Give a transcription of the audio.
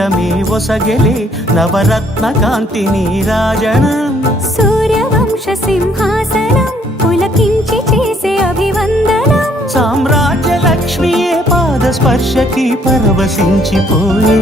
కిరీటమే ఒసగెలే నవరత్న కాంతి నీరాజనం సూర్యవంశ సింహాసనం పులకించి చేసే అభివందనం సామ్రాజ్య లక్ష్మియే పాద స్పర్శకి పరవశించిపోయే